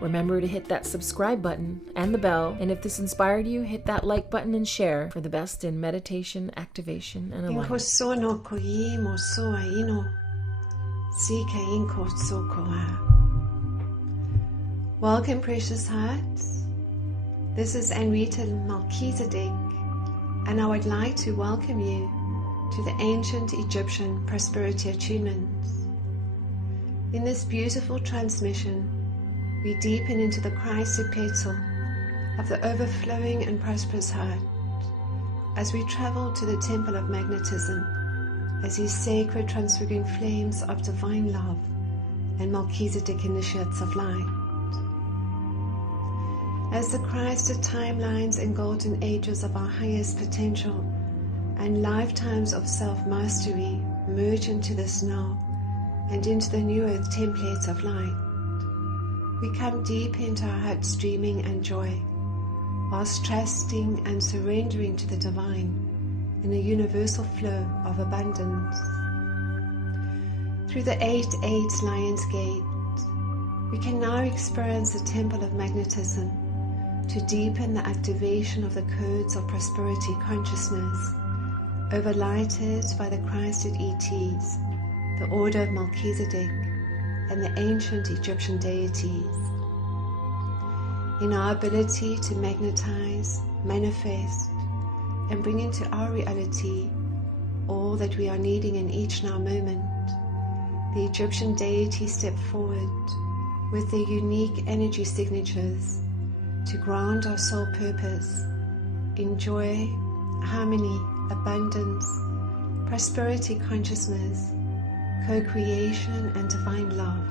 Remember to hit that subscribe button and the bell, and if this inspired you, hit that like button and share for the best in meditation, activation, and alignment. Welcome, precious hearts. This is Anrita Melchizedek, and I would like to welcome you to the ancient Egyptian prosperity attunements. In this beautiful transmission, we deepen into the Christ petal of the overflowing and prosperous heart as we travel to the temple of magnetism as these sacred transfiguring flames of divine love and Melchizedek initiates of light. As the Christed timelines and golden ages of our highest potential and lifetimes of self-mastery merge into this now and into the new earth templates of light, we come deep into our heart streaming and joy, whilst trusting and surrendering to the divine in a universal flow of abundance. Through the 8-8 Lion's Gate, we can now experience the temple of magnetism to deepen the activation of the codes of prosperity consciousness, overlighted by the Christed ETs, the order of Melchizedek, and the ancient Egyptian deities. In our ability to magnetize, manifest, and bring into our reality all that we are needing in each now moment, the Egyptian deities step forward with their unique energy signatures to ground our soul purpose in joy, harmony, abundance, prosperity consciousness, co-creation and divine love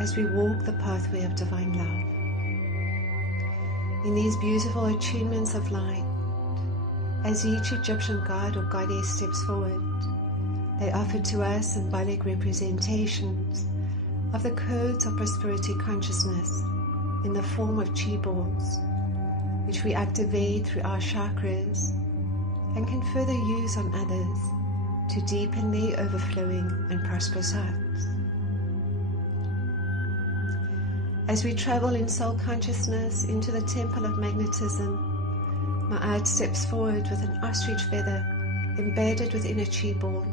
as we walk the pathway of divine love. In these beautiful attunements of light, as each Egyptian god or goddess steps forward, they offer to us symbolic representations of the codes of prosperity consciousness in the form of chi balls, which we activate through our chakras and can further use on others to deepen their overflowing and prosperous hearts. As we travel in soul consciousness into the temple of magnetism, Ma'at steps forward with an ostrich feather embedded within a chi ball,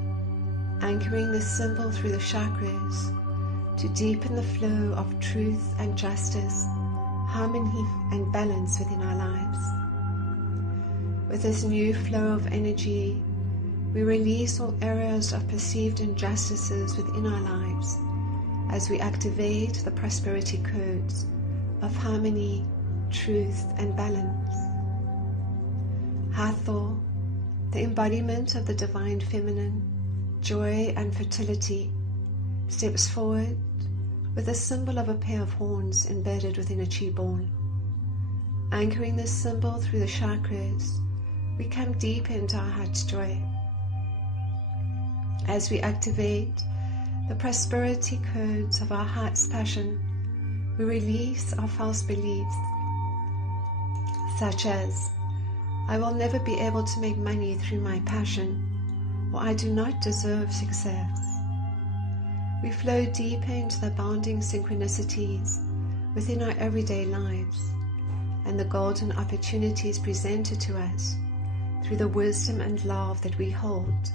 anchoring the symbol through the chakras to deepen the flow of truth and justice, harmony and balance within our lives. With this new flow of energy, we release all areas of perceived injustices within our lives as we activate the prosperity codes of harmony, truth, and balance. Hathor, the embodiment of the divine feminine, joy and fertility, steps forward with a symbol of a pair of horns embedded within a chi ball. Anchoring this symbol through the chakras, we come deep into our heart's joy. As we activate the prosperity codes of our heart's passion, we release our false beliefs, such as, I will never be able to make money through my passion, or I do not deserve success. We flow deeper into the bounding synchronicities within our everyday lives and the golden opportunities presented to us through the wisdom and love that we hold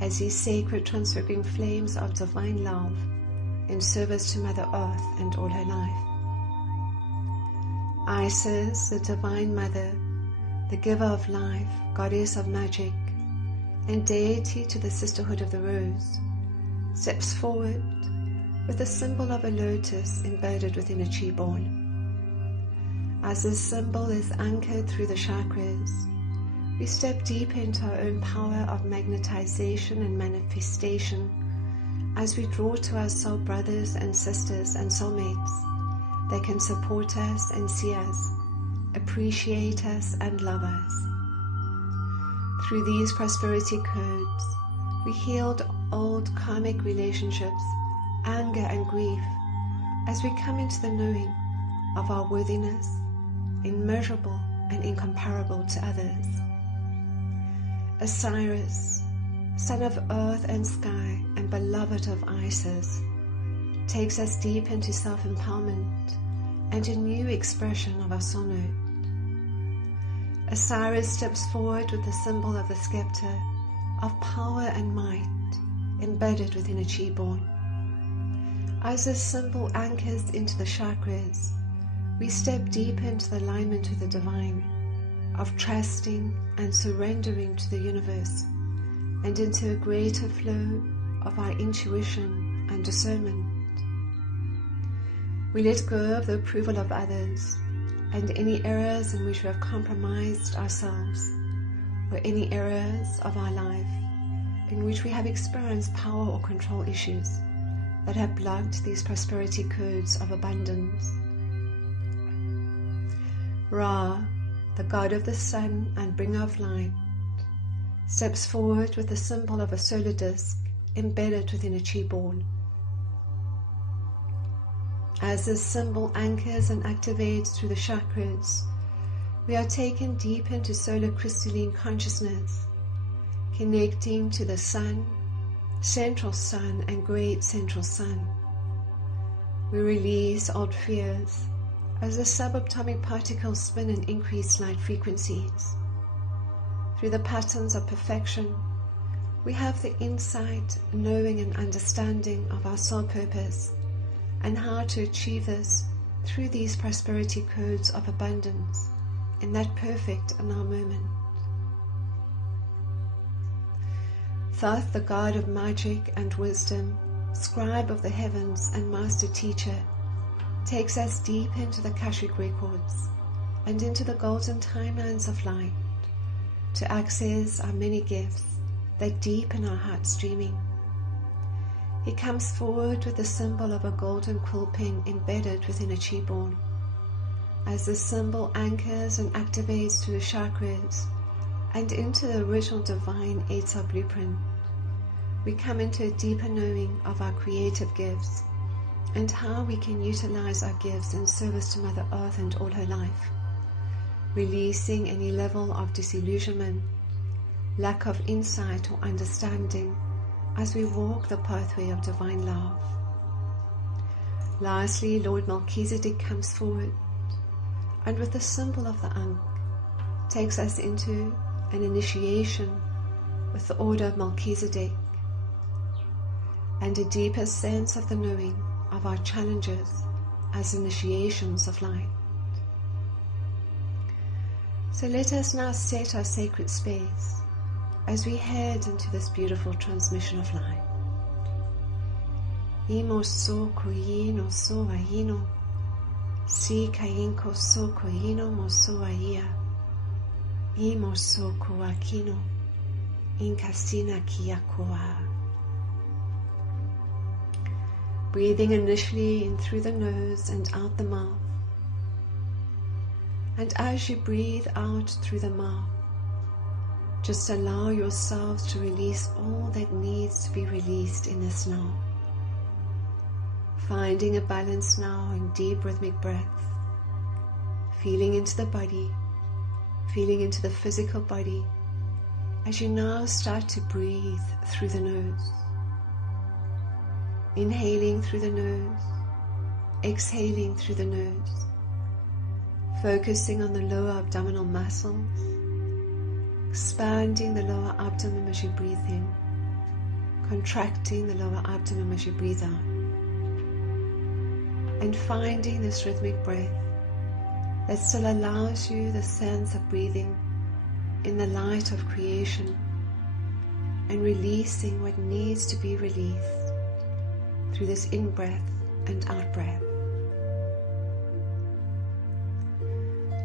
as these sacred transfiguring flames of divine love in service to Mother Earth and all her life. Isis, the Divine Mother, the giver of life, goddess of magic, and deity to the Sisterhood of the Rose, steps forward with the symbol of a lotus embedded within a chi ball. As this symbol is anchored through the chakras, we step deep into our own power of magnetization and manifestation as we draw to our soul brothers and sisters and soulmates that can support us and see us, appreciate us and love us. Through these prosperity codes, we healed old karmic relationships, anger and grief as we come into the knowing of our worthiness, immeasurable and incomparable to others. Osiris, son of earth and sky and beloved of Isis, takes us deep into self-empowerment and and a new expression of our soul note. Osiris steps forward with the symbol of the scepter of power and might embedded within a chi-ball. As this symbol anchors into the chakras, we step deeper into the alignment with the divine, of trusting and surrendering to the universe, and into a greater flow of our intuition and discernment. We let go of the approval of others and any areas in which we have compromised ourselves, or any areas of our life in which we have experienced power or control issues that have blocked these prosperity codes of abundance. Ra, the god of the sun and bringer of light, steps forward with the symbol of a solar disk embedded within a chi ball. As this symbol anchors and activates through the chakras, we are taken deep into solar crystalline consciousness, connecting to the sun, central sun, and great central sun. We release old fears as the subatomic particles spin in increased light frequencies. Through the patterns of perfection, we have the insight, knowing, and understanding of our soul purpose and how to achieve this through these prosperity codes of abundance in that perfect now moment. Thoth, the god of magic and wisdom, scribe of the heavens and master teacher, takes us deep into the Akashic records and into the golden timelines of light to access our many gifts that deepen our heart's dreaming. He comes forward with the symbol of a golden quill pen embedded within a chi ball. As the symbol anchors and activates through the chakras and into the original divine Eitzah blueprint, we come into a deeper knowing of our creative gifts and how we can utilize our gifts in service to Mother Earth and all her life, releasing any level of disillusionment, lack of insight or understanding as we walk the pathway of divine love. Lastly, Lord Melchizedek comes forward and with the symbol of the Ankh takes us into an initiation with the order of Melchizedek and a deeper sense of the knowing of our challenges as initiations of light. So let us now set our sacred space as we head into this beautiful transmission of light. Imo so koyino so ahino, si kainko so koyino mo so ahia, imo so koakino, inkasina kiakoa. Breathing initially in through the nose and out the mouth. And as you breathe out through the mouth, just allow yourselves to release all that needs to be released in this now. Finding a balance now in deep rhythmic breath, feeling into the body, feeling into the physical body, as you now start to breathe through the nose. Inhaling through the nose, exhaling through the nose, focusing on the lower abdominal muscles, expanding the lower abdomen as you breathe in, contracting the lower abdomen as you breathe out, and finding this rhythmic breath that still allows you the sense of breathing in the light of creation and releasing what needs to be released through this in-breath and out-breath.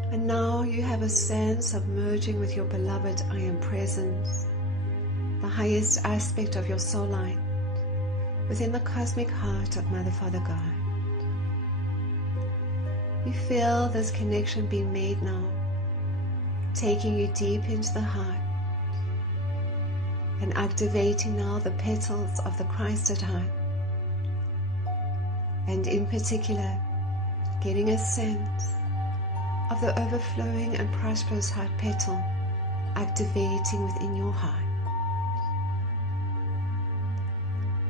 And now you have a sense of merging with your beloved I Am Presence, the highest aspect of your soul light, within the cosmic heart of Mother, Father, God. You feel this connection being made now, taking you deep into the heart and activating now the petals of the Christ at heart. And in particular, getting a sense of the overflowing and prosperous heart petal activating within your heart.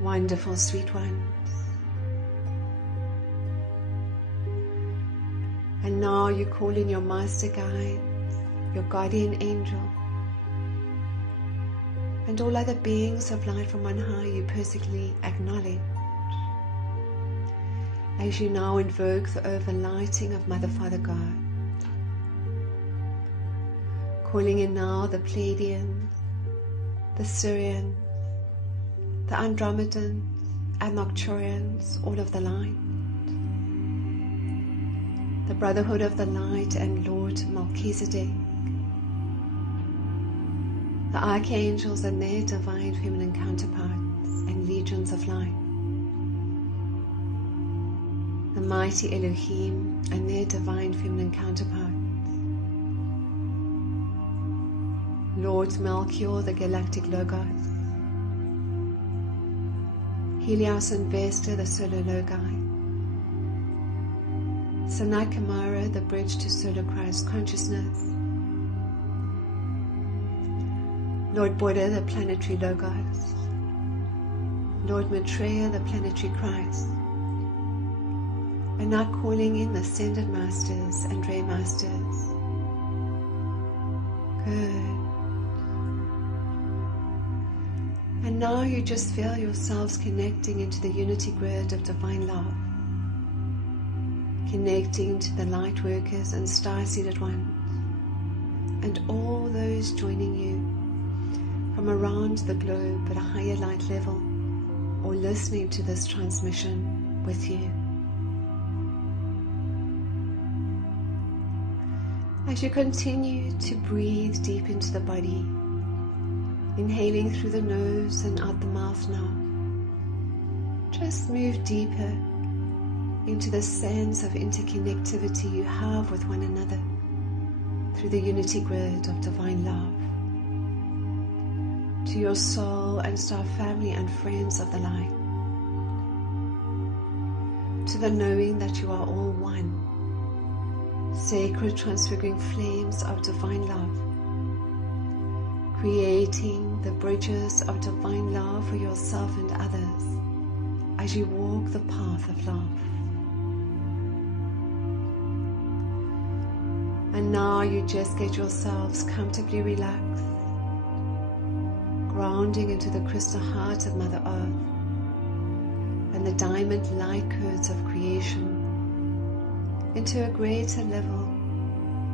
Wonderful, sweet ones. And now you call in your master guide, your guardian angel, and all other beings of light from on high you perfectly acknowledge. As you now invoke the overlighting of Mother, Father, God, calling in now the Pleiadians, the Sirians, the Andromedans and Nocturians, all of the light, the Brotherhood of the Light and Lord Melchizedek, the Archangels and their divine feminine counterparts and legions of light, the mighty Elohim and their divine feminine counterparts, Lord Melchior, the Galactic Logos, Helios and Vesta, the Solar Logi, Sanakamara, the bridge to Solar Christ consciousness, Lord Buddha, the planetary Logos, Lord Maitreya, the planetary Christ, and now calling in the Ascended Masters and Ray Masters. Good. And now you just feel yourselves connecting into the unity grid of divine love, connecting to the light workers and star-seated ones, and all those joining you from around the globe at a higher light level or listening to this transmission with you. As you continue to breathe deep into the body, inhaling through the nose and out the mouth now, just move deeper into the sense of interconnectivity you have with one another through the unity grid of divine love, to your soul and star family and friends of the light, to the knowing that you are all one, sacred transfiguring flames of divine love, creating the bridges of divine love for yourself and others as you walk the path of love. And now you just get yourselves comfortably relaxed, grounding into the crystal heart of Mother Earth and the diamond light codes of creation, into a greater level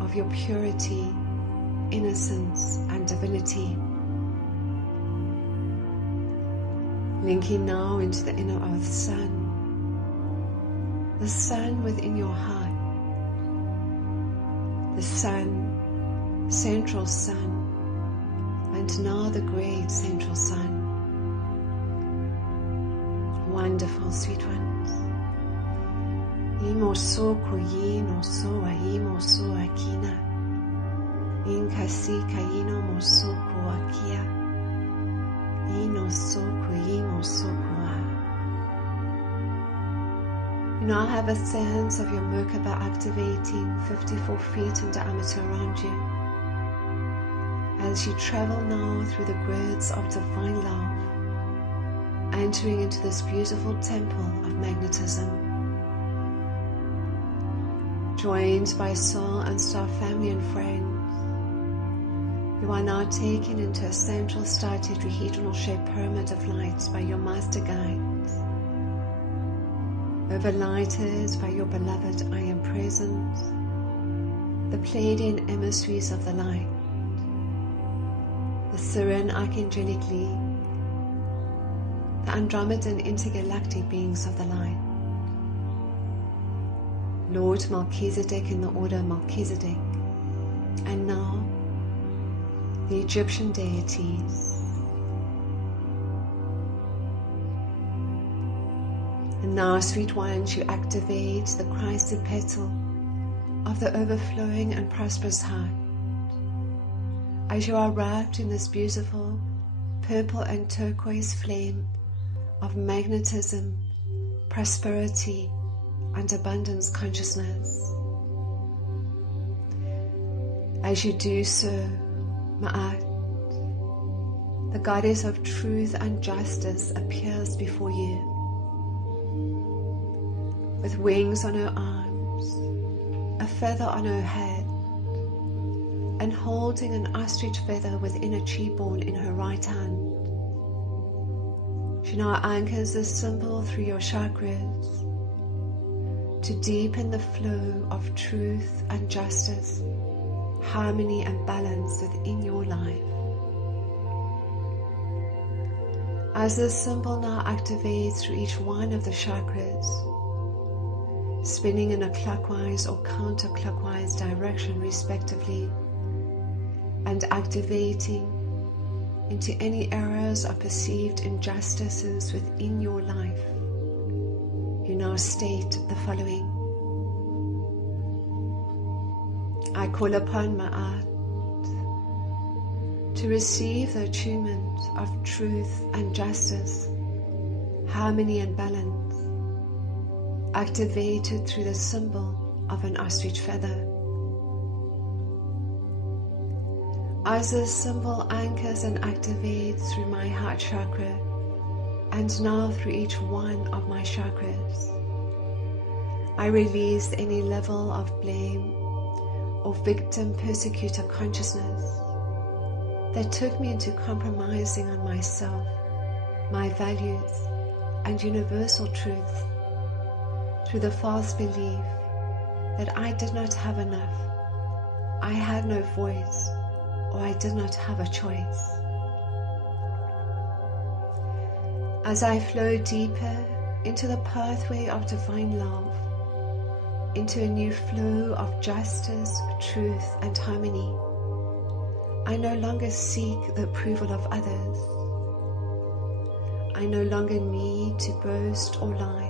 of your purity, innocence and divinity. Linking now into the inner earth sun, the sun within your heart, the sun, central sun, and now the great central sun. Wonderful, sweet ones. Imo so koyino so ahimo so akina. Inkasi kaino mo so ko akia. Ino so koyimo so koa. You now have a sense of your Merkaba activating 54 feet in diameter around you. As you travel now through the grids of divine love, entering into this beautiful temple of magnetism, joined by soul and star family and friends, you are now taken into a central star tetrahedral shaped pyramid of light by your master guides, overlighted by your beloved I Am Present, the Pleiadian emissaries of the light, the Syrian Archangelic League, the Andromedan intergalactic beings of the light, Lord Melchizedek in the order Melchizedek, and now the Egyptian deities. And now, sweet ones, you activate the Christed petal of the overflowing and prosperous heart, as you are wrapped in this beautiful purple and turquoise flame of magnetism, prosperity, and abundance consciousness. As you do so, Ma'at, the goddess of truth and justice, appears before you. With wings on her arms, a feather on her head, and holding an ostrich feather within a chi ball in her right hand. She now anchors this symbol through your chakras to deepen the flow of truth and justice, harmony and balance within your life. As this symbol now activates through each one of the chakras, spinning in a clockwise or counterclockwise direction respectively, and activating into any areas of perceived injustices within your life, you now state the following. I call upon Ma'at to receive the attunement of truth and justice, harmony and balance, activated through the symbol of an ostrich feather. As this symbol anchors and activates through my heart chakra and now through each one of my chakras, I release any level of blame or victim persecutor consciousness that took me into compromising on myself, my values, and universal truth through the false belief that I did not have enough, I had no voice, or I did not have a choice. As I flow deeper into the pathway of divine love, into a new flow of justice, truth, and harmony, I no longer seek the approval of others. I no longer need to boast or lie,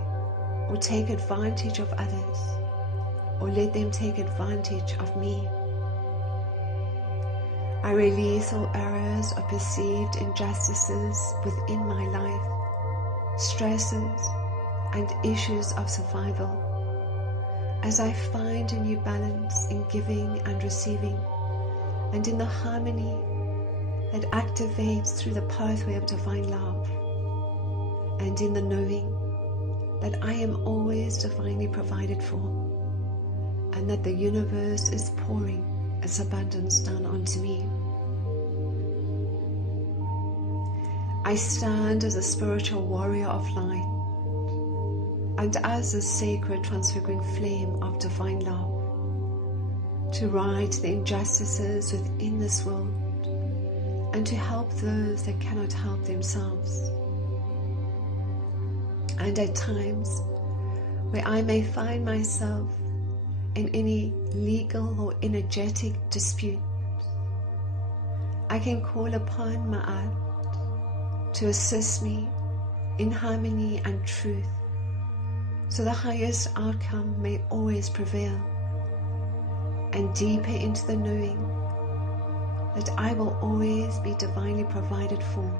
or take advantage of others, or let them take advantage of me. I release all errors or perceived injustices within my life, stresses and issues of survival, as I find a new balance in giving and receiving, and in the harmony that activates through the pathway of divine love, and in the knowing that I am always divinely provided for, and that the universe is pouring its abundance down onto me. I stand as a spiritual warrior of light and as a sacred transfiguring flame of divine love to right the injustices within this world and to help those that cannot help themselves. And at times where I may find myself in any legal or energetic dispute, I can call upon Ma'at to assist me in harmony and truth, so the highest outcome may always prevail, and deeper into the knowing that I will always be divinely provided for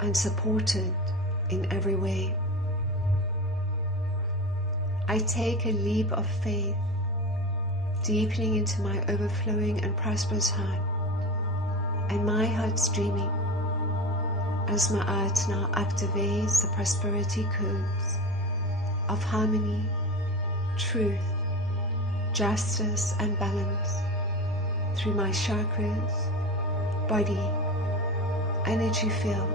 and supported in every way. I take a leap of faith, deepening into my overflowing and prosperous heart, and my heart's dreaming as Ma'at now activates the prosperity codes of harmony, truth, justice and balance through my chakras, body, energy field,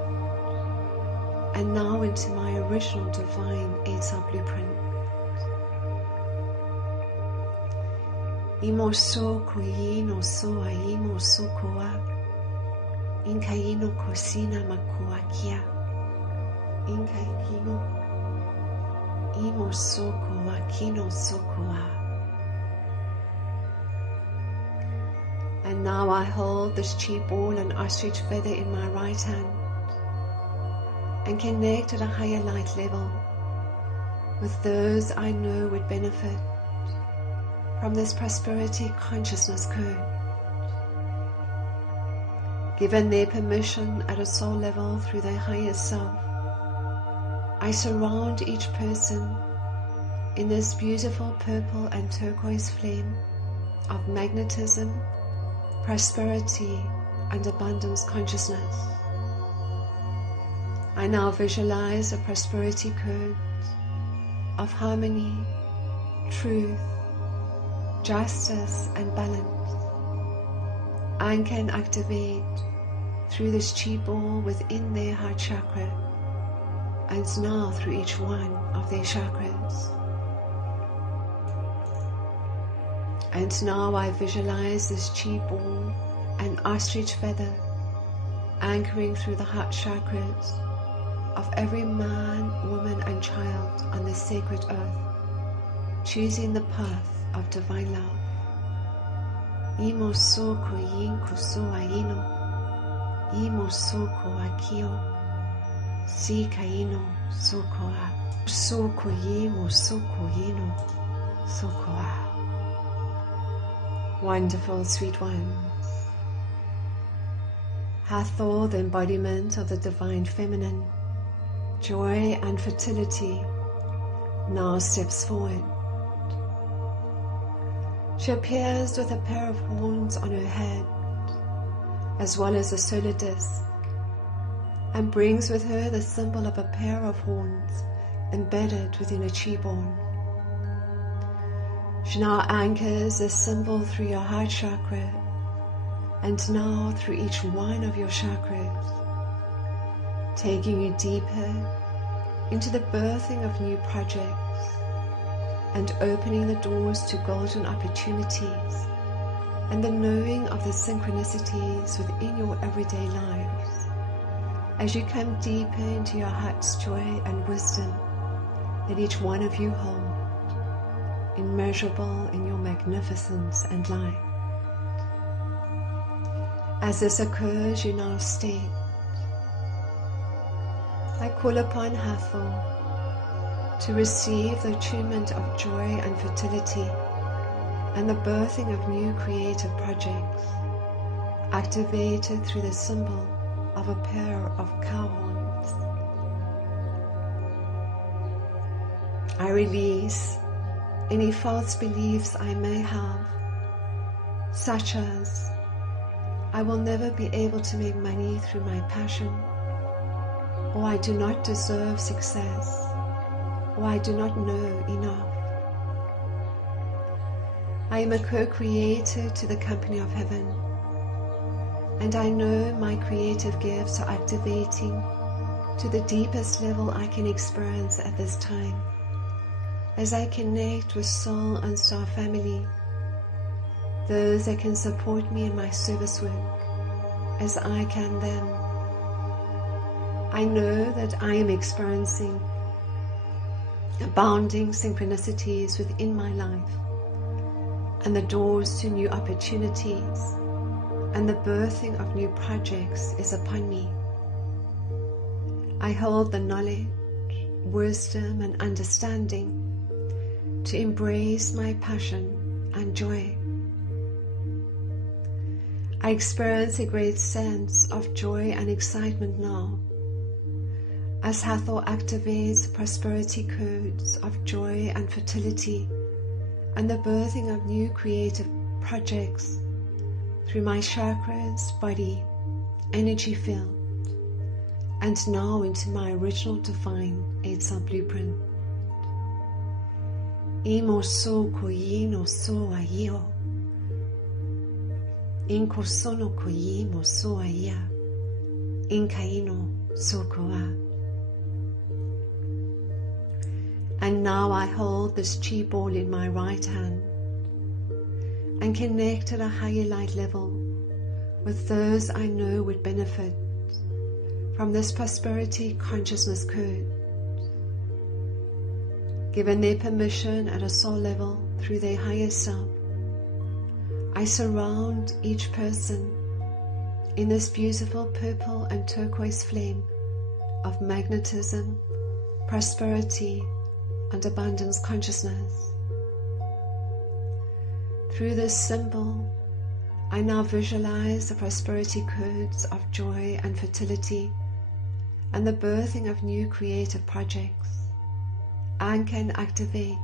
and now into my original divine Eitzah blueprint. Imo so kuino so aimo so koa, inkaino kosina makoakia, inkaino imo so koa kino so koa. And now I hold this chi ball and ostrich feather in my right hand and connect at a higher light level with those I know would benefit from this prosperity consciousness code. Given their permission at a soul level through their higher self, I surround each person in this beautiful purple and turquoise flame of magnetism, prosperity, and abundance consciousness. I now visualize a prosperity code of harmony, truth, justice and balance. Anchor and activate through this chi ball within their heart chakra, and now through each one of their chakras. And now I visualize this chi ball, an ostrich feather, anchoring through the heart chakras of every man, woman and child on this sacred earth, choosing the path of divine love. Imo soko yin kuso aino, imo soko akio, si kaino soko a, soko yimo soko yino, soko a. Wonderful, sweet ones. Hathor, the embodiment of the divine feminine, joy and fertility, now steps forward. She appears with a pair of horns on her head, as well as a solar disc, and brings with her the symbol of a pair of horns embedded within a chi ball. She now anchors this symbol through your heart chakra, and now through each one of your chakras, taking you deeper into the birthing of new projects and opening the doors to golden opportunities and the knowing of the synchronicities within your everyday lives as you come deeper into your heart's joy and wisdom that each one of you hold, immeasurable in your magnificence and light. As this occurs, you now state, I call upon Hafner to receive the attunement of joy and fertility and the birthing of new creative projects, activated through the symbol of a pair of cow horns. I release any false beliefs I may have, such as I will never be able to make money through my passion, or I do not deserve success, or I do not know enough. I am a co-creator to the company of heaven, and I know my creative gifts are activating to the deepest level I can experience at this time, as I connect with soul and star family, those that can support me in my service work as I can them. I know that I am experiencing abounding synchronicities within my life, and the doors to new opportunities and the birthing of new projects is upon me. I hold the knowledge, wisdom and understanding to embrace my passion and joy. I experience a great sense of joy and excitement now, as Hathor activates prosperity codes of joy and fertility and the birthing of new creative projects through my chakras, body, energy field, and now into my original divine 8-cell blueprint. Imo so koyi no so aio. Inko sono koyi mo so aia. Inkaino so koa. And now I hold this chi ball in my right hand and connect at a higher light level with those I know would benefit from this prosperity consciousness code. Given their permission at a soul level through their higher self, I surround each person in this beautiful purple and turquoise flame of magnetism, prosperity, and abundance consciousness. Through this symbol, I now visualize the prosperity codes of joy and fertility and the birthing of new creative projects. Anchor and activate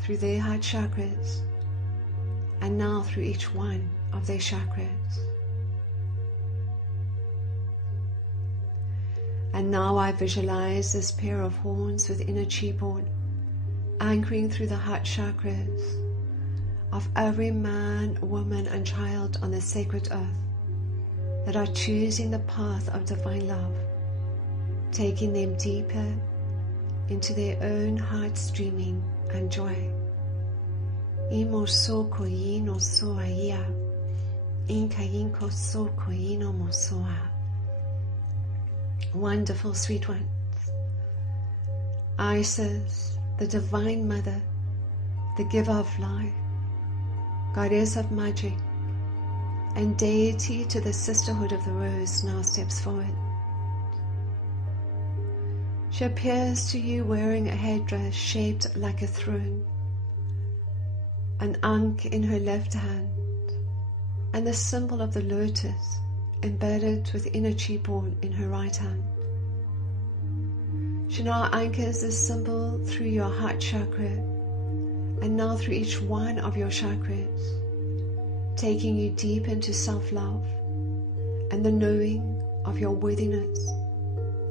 through their heart chakras and now through each one of their chakras. And now I visualize this pair of horns within a chi board, anchoring through the heart chakras of every man, woman, and child on the sacred earth that are choosing the path of divine love, taking them deeper into their own heart's dreaming and joy. Imo so koino so aya, inka inko so koino mosoa. Wonderful sweet ones, Isis, the Divine Mother, the giver of life, goddess of magic, and deity to the Sisterhood of the Rose, now steps forward. She appears to you wearing a headdress shaped like a throne, an ankh in her left hand, and the symbol of the lotus embedded within a chi-ball in her right hand. She now anchors this symbol through your heart chakra, and now through each one of your chakras, taking you deep into self-love and the knowing of your worthiness,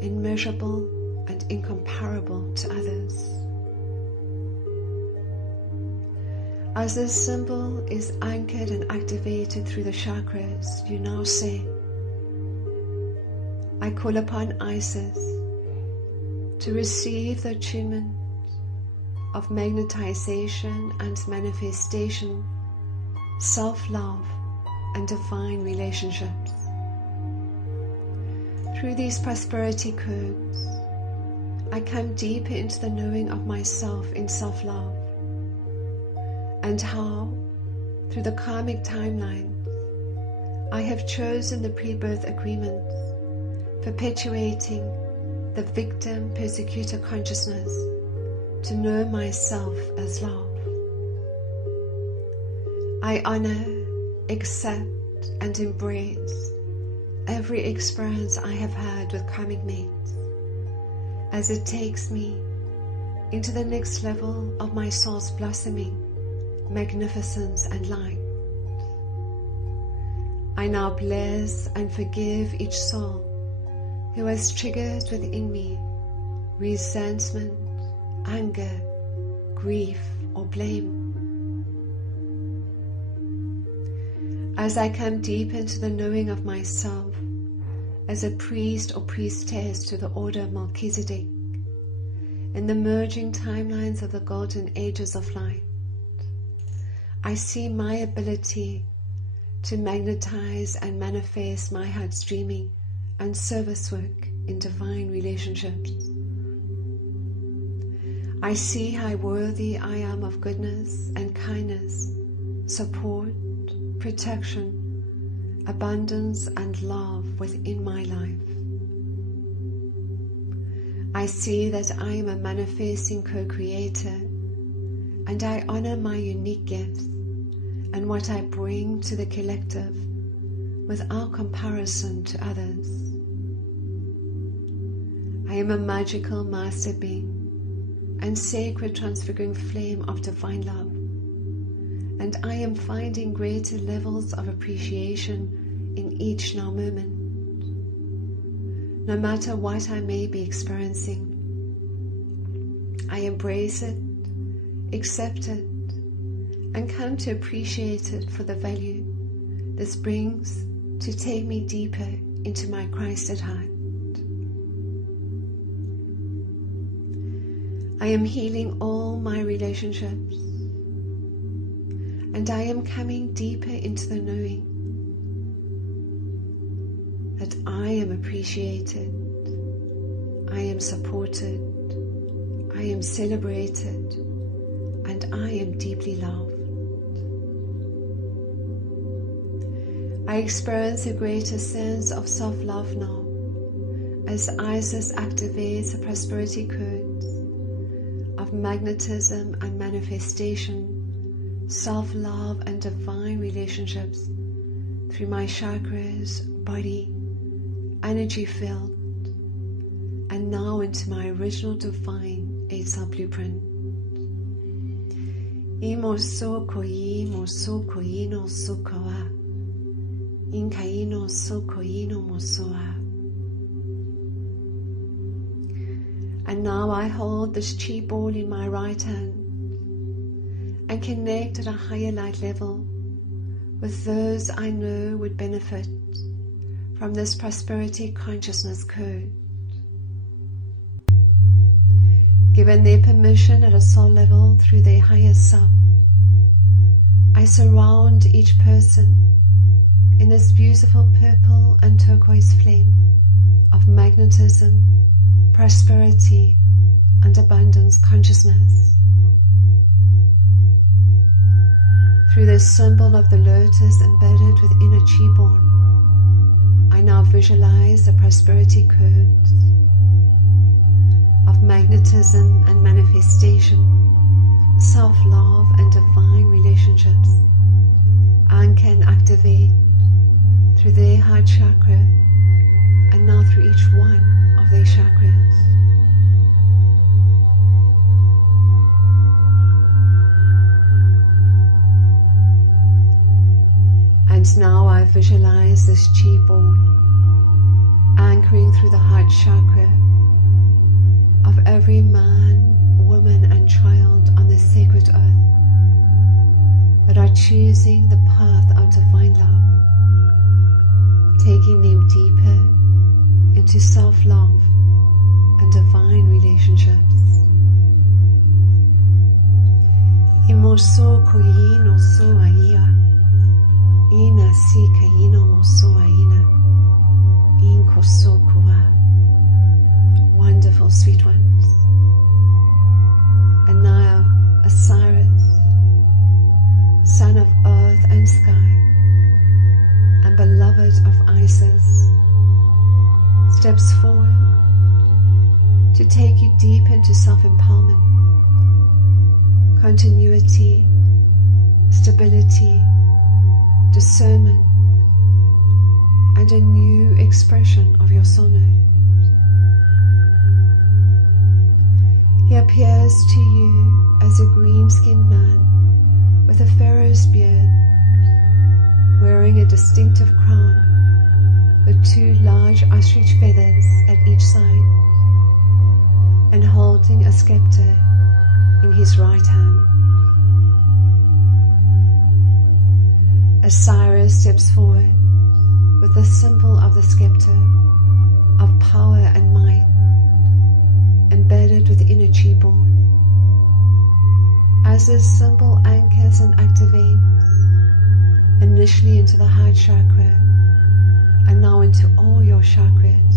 immeasurable and incomparable to others. As this symbol is anchored and activated through the chakras, you now say, I call upon Isis to receive the attunement of magnetization and manifestation, self-love, and divine relationships. Through these prosperity codes, I come deeper into the knowing of myself in self-love, and how, through the karmic timelines, I have chosen the pre-birth agreements, perpetuating the victim persecutor consciousness to know myself as love. I honor, accept, and embrace every experience I have had with karmic mates, as it takes me into the next level of my soul's blossoming, magnificence, and light. I now bless and forgive each soul who has triggered within me resentment, anger, grief, or blame. As I come deep into the knowing of myself as a priest or priestess to the order of Melchizedek, in the merging timelines of the golden ages of light, I see my ability to magnetize and manifest my heart's dreaming and service work in divine relationships. I see how worthy I am of goodness and kindness, support, protection, abundance, and love within my life. I see that I am a manifesting co-creator, and I honor my unique gifts and what I bring to the collective without comparison to others. I am a magical master being and sacred transfiguring flame of divine love, and I am finding greater levels of appreciation in each now moment. No matter what I may be experiencing, I embrace it, accept it, and come to appreciate it for the value this brings to take me deeper into my Christed heart. I am healing all my relationships, and I am coming deeper into the knowing that I am appreciated, I am supported, I am celebrated, and I am deeply loved. I experience a greater sense of self-love now as Isis activates the prosperity codes of magnetism and manifestation, self-love, and divine relationships through my chakras, body, energy field, and now into my original divine 8-cell blueprint. Imo so koyi mo so koyi no so koa. Inkaino so koino mosoa. And now I hold this chi ball in my right hand, and connect at a higher light level with those I know would benefit from this prosperity consciousness code. Given their permission at a soul level through their higher self, I surround each person in this beautiful purple and turquoise flame of magnetism, prosperity, and abundance consciousness. Through the symbol of the lotus embedded within a chi-born, I now visualize the prosperity codes of magnetism and manifestation, self-love and divine relationships, and can activate through their heart chakra and now through each one of their chakras. And now I visualize this chi-born anchoring through the heart chakra of every man, woman and child on this sacred earth that are choosing the path of divine love, taking them deeper into self-love and divine relationships. Imoso koyino so aia, ina si kayino moso aina, in koso koa. Wonderful sweet ones. And now Osiris, son of earth and sky, and beloved of Isis, steps forward to take you deep into self-empowerment, continuity, stability, discernment, and a new expression of your soul note. He appears to you as a green-skinned man with a pharaoh's beard, wearing a distinctive crown with two large ostrich feathers at each side, and holding a scepter in his right hand. Osiris steps forward with the symbol of the scepter of power and might, embedded within a chi-born. As this symbol anchors and activates initially into the heart chakra and now into all your chakras,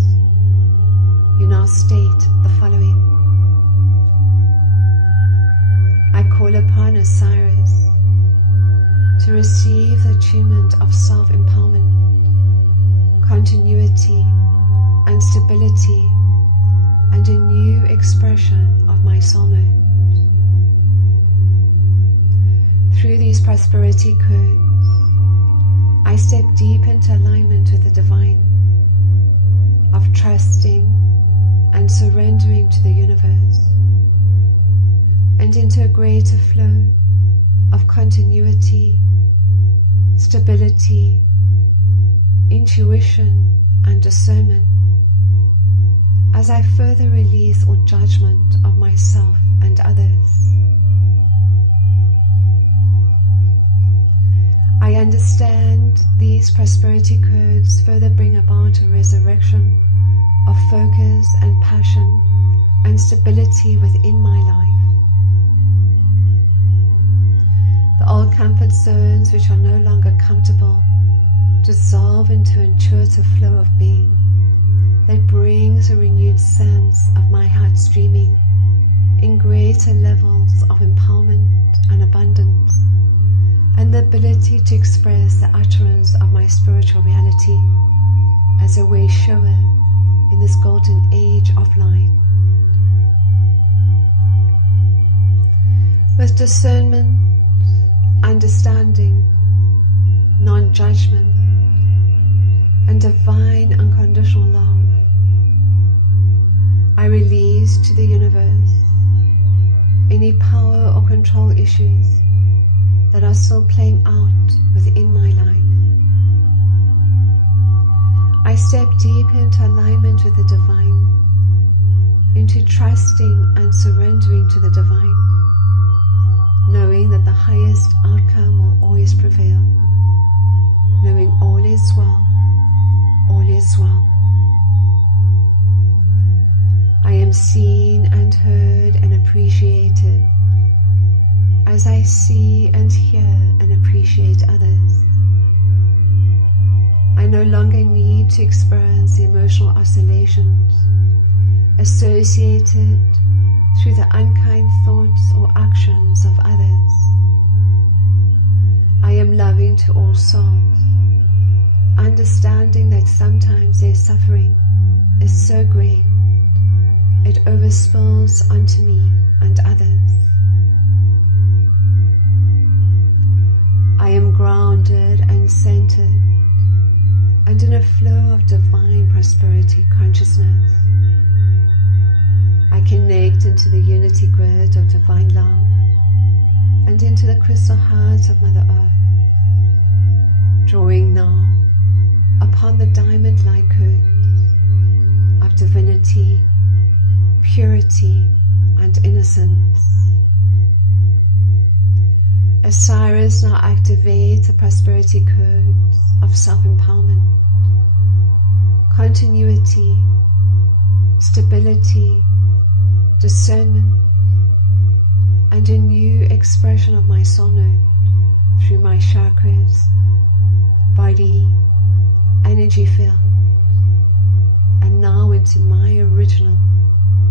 you now state the following. I call upon Osiris to receive the attunement of self-empowerment, continuity and stability, and a new expression of my soul note. Through these prosperity codes, I step deep into alignment with the divine, of trusting and surrendering to the universe, and into a greater flow of continuity, stability, intuition, and discernment, as I further release all judgment of myself and others. I understand these prosperity codes further bring about a resurrection of focus and passion and stability within my life. The old comfort zones which are no longer comfortable dissolve into intuitive flow of being that brings a renewed sense of my heart streaming in greater levels of empowerment and abundance, and the ability to express the utterance of my spiritual reality as a way shower in this golden age of light. With discernment, understanding, non-judgment, and divine unconditional love, I release to the universe any power or control issues that are still playing out within my life. I step deep into alignment with the divine, into trusting and surrendering to the divine, knowing that the highest outcome will always prevail, knowing all is well, all is well. I am seen and heard and appreciated as I see and hear and appreciate others. I no longer need to experience the emotional oscillations associated through the unkind thoughts or actions of others. I am loving to all souls, understanding that sometimes their suffering is so great it overspills onto me and others. I am grounded and centered and in a flow of divine prosperity consciousness. I connect into the unity grid of divine love and into the crystal heart of Mother Earth, drawing now upon the diamond-like codes of divinity, purity, and innocence. Osiris now activates the prosperity codes of self-empowerment, continuity, stability, discernment, and a new expression of my soul note through my chakras, body, energy field, and now into my original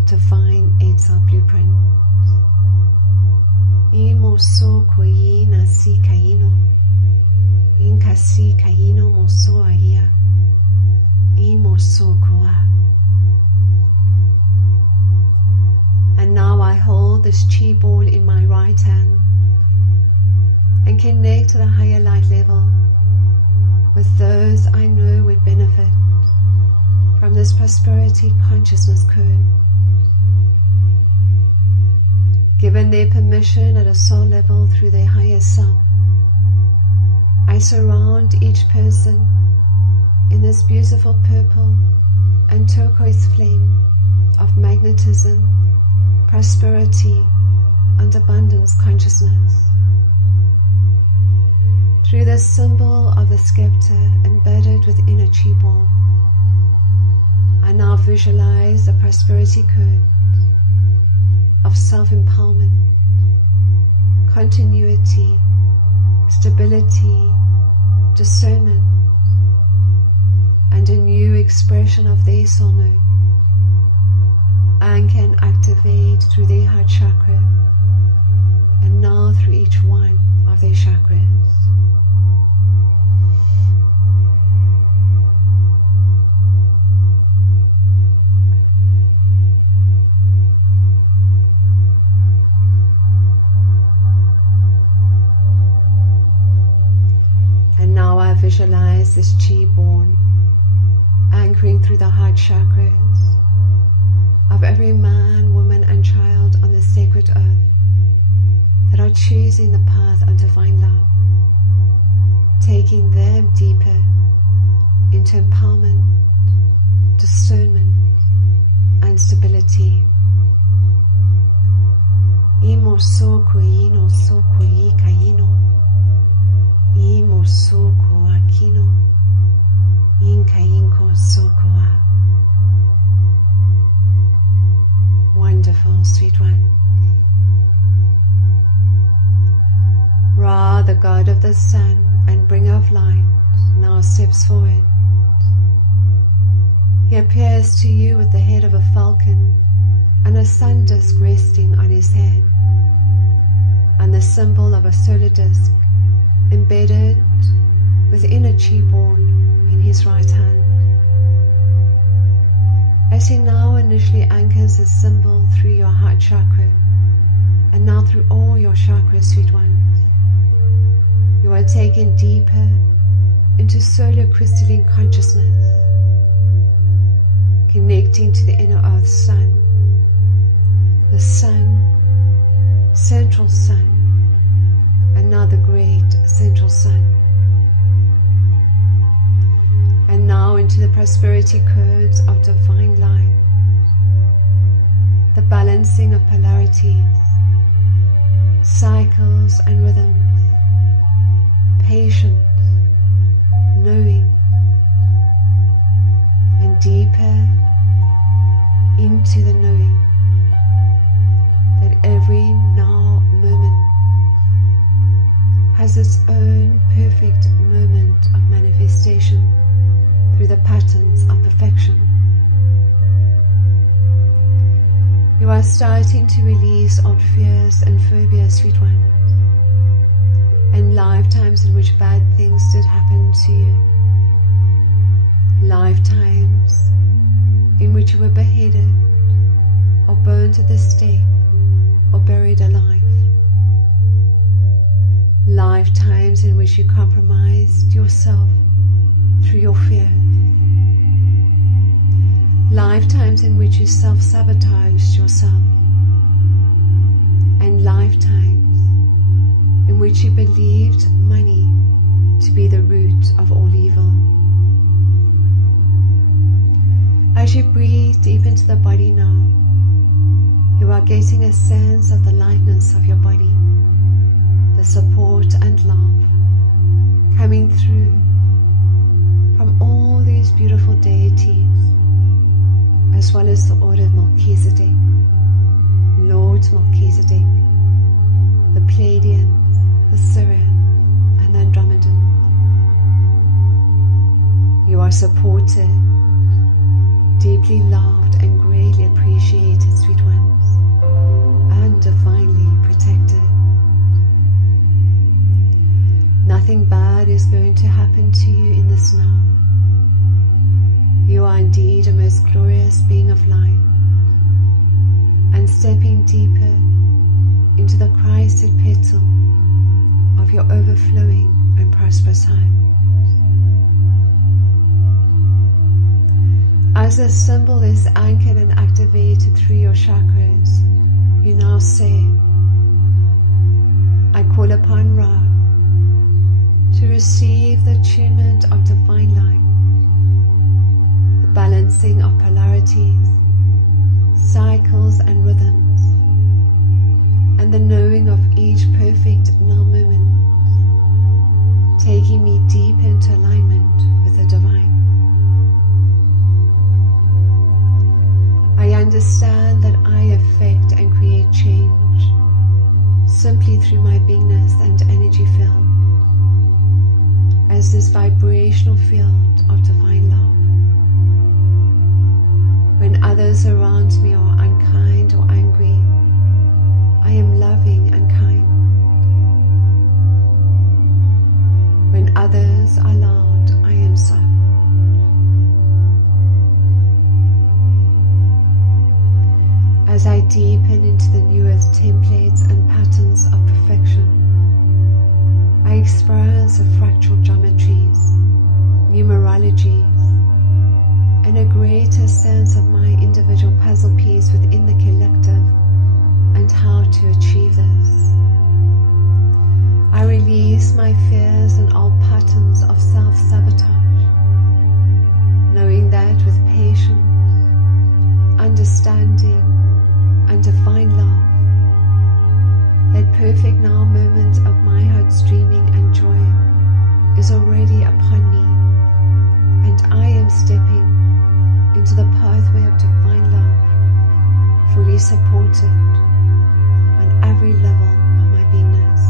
divine 8-cell blueprint. Imo so koi nasi kaino, in kasi kaino mo so ahia, imo so koa. And now I hold this chi ball in my right hand and connect to the higher light level with those I know would benefit from this prosperity consciousness code. Given their permission at a soul level through their higher self, I surround each person in this beautiful purple and turquoise flame of magnetism, prosperity, and abundance consciousness. Through the symbol of the scepter embedded within a chi ball, I now visualize the prosperity code of self-empowerment, continuity, stability, discernment, and a new expression of their soul note, and can activate through their heart chakra and now through each one of their chakras. And now I visualize this chi born anchoring through the heart chakras of every man, woman, and child on the sacred earth that are choosing the path of divine love, taking them deeper into empowerment, discernment, and stability. Imo so koino so koi kaino, imo so ko akino, inka inko so koa. Wonderful, sweet one. Ra, the god of the sun and bringer of light, now steps forward. He appears to you with the head of a falcon and a sun disk resting on his head, and the symbol of a solar disk embedded within a chi born in his right hand. As he now initially anchors his symbol through your heart chakra and now through all your chakras, sweet ones, you are taken deeper into solar crystalline consciousness, connecting to the inner earth sun, the sun, central sun, and now the great central sun. And now into the prosperity codes of divine light, the balancing of polarities, cycles and rhythms, patience, knowing, and deeper into the knowing that every now moment has its own perfect moment of manifestation through the patterns of perfection. You are starting to release old fears and phobias, sweet ones, and lifetimes in which bad things did happen to you. Lifetimes in which you were beheaded, or burned at the stake, or buried alive. Lifetimes in which you compromised yourself through your fears. Lifetimes in which you self-sabotaged yourself. And lifetimes in which you believed money to be the root of all evil. As you breathe deep into the body now, you are getting a sense of the lightness of your body, the support and love coming through from all these beautiful deities, as well as the order of Melchizedek, Lord Melchizedek, the Pleiadians, the Syrian, and the Andromedan. You are supported, deeply loved, and greatly appreciated, sweet ones, and divinely protected. Nothing bad is going to happen to you in this now. You are indeed a most glorious being of light, and stepping deeper into the Christed petal of your overflowing and prosperous heart. As the symbol is anchored and activated through your chakras, you now say, I call upon Ra to receive the attunement of divine light, the balancing of polarities, cycles and rhythms, and the knowing of each perfect now moment, taking me deep into alignment with the divine. I understand that I affect and create change simply through my beingness and energy field, as this vibrational field of divine love. When others around me are unkind or angry, I am loving and kind. When others are loud, I am soft. As I deepen into the new earth templates and patterns of perfection, I experience the fractal geometries, numerologies, and a greater sense of my individual puzzle piece within the collective and how to achieve this. I release my fears and all patterns of self-sabotage, knowing that with patience, understanding, and divine love, that perfect now moment of my heart's dreaming and joy is already upon me, and I am stepping into the pathway of divine love, fully supported on every level of my beingness.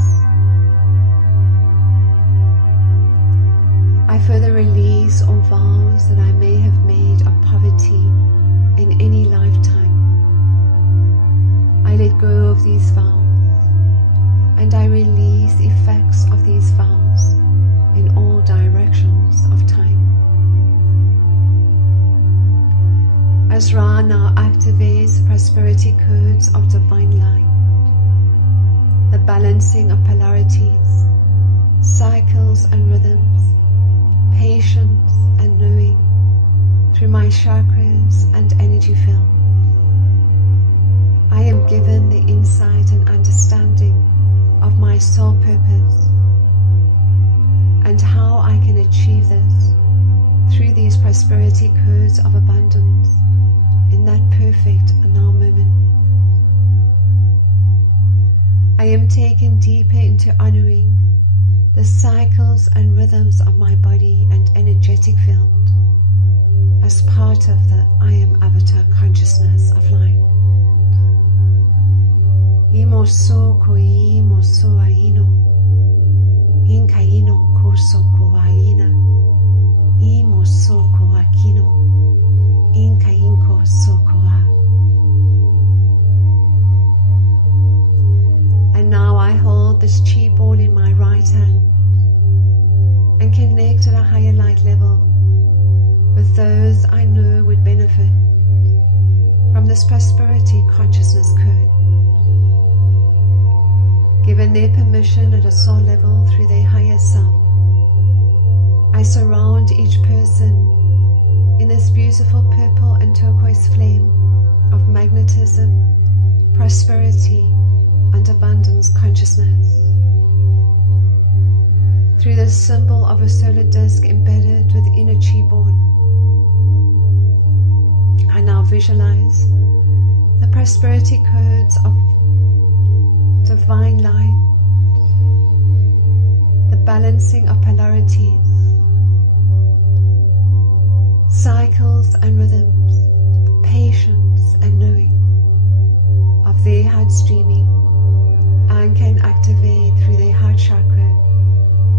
I further release all vows that I may have made of poverty in any lifetime. I let go of these vows, and I release the effects of these vows in all directions of time. As Ra now activates the prosperity codes of divine light, the balancing of polarities, cycles and rhythms, patience and knowing through my chakras and energy field, I am given the insight and understanding of my soul purpose and how I can achieve this through these prosperity codes of abundance in that perfect now moment. I am taken deeper into honoring the cycles and rhythms of my body and energetic field as part of the I am avatar consciousness of light. Imo so koi mo so aino, inkaino koso ko aina, imo so ko akino, inkainko so ko a. And now I hold this chi ball in my right hand and connect at a higher light level with those I know would benefit from this prosperity consciousness code. Given their permission at a soul level through their higher self, I surround each person in this beautiful purple and turquoise flame of magnetism, prosperity, and abundance consciousness. Through the symbol of a solar disk embedded within a chi ball, I now visualize the prosperity codes of divine light, the balancing of polarities, cycles and rhythms, patience and knowing of their heart streaming, and can activate through their heart chakra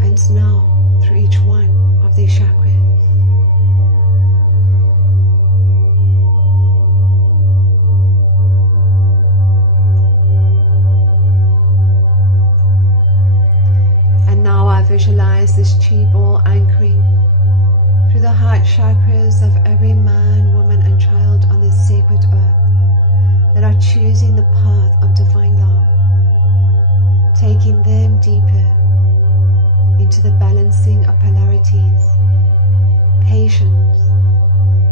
and now through each one of their chakras. And now I visualize this chi ball anchoring through the heart chakras of every man, woman and child on this sacred earth that are choosing the path of divine love, taking them deeper into the balancing of polarities, patience,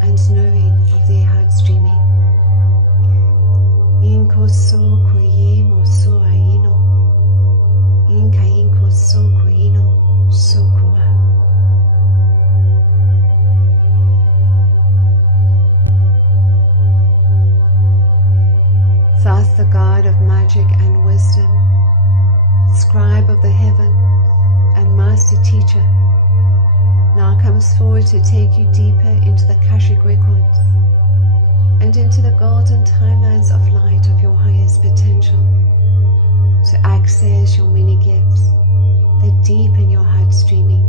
and knowing of their heart streaming. Inko so koyi mo so aino, inka inko so koino so koa. Thus the God of magic and wisdom, scribe of the heavens and master teacher, now comes forward to take you deeper into the Akashic records and into the golden timelines of light of your highest potential to access your many gifts that deepen your heart streaming.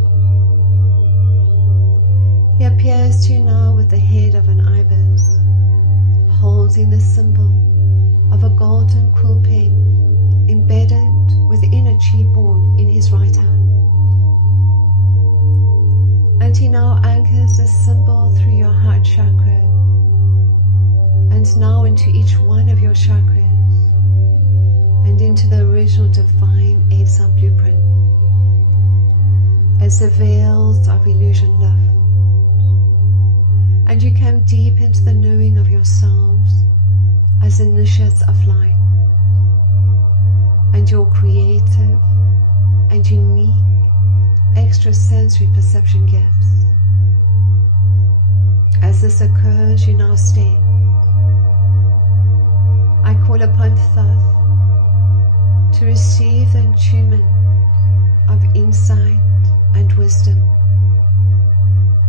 He appears to you now with the head of an ibis, holding the symbol of a golden quill pen embedded within a chi ball in his right hand. And he now anchors the symbol through your heart chakra and now into each one of your chakras and into the original divine 8-cell blueprint as the veils of illusion lift and you come deep into the knowing of yourselves as initiates of light and your creative and unique extrasensory perception gifts. As this occurs, you now state, I call upon Thoth to receive the attunement of insight and wisdom,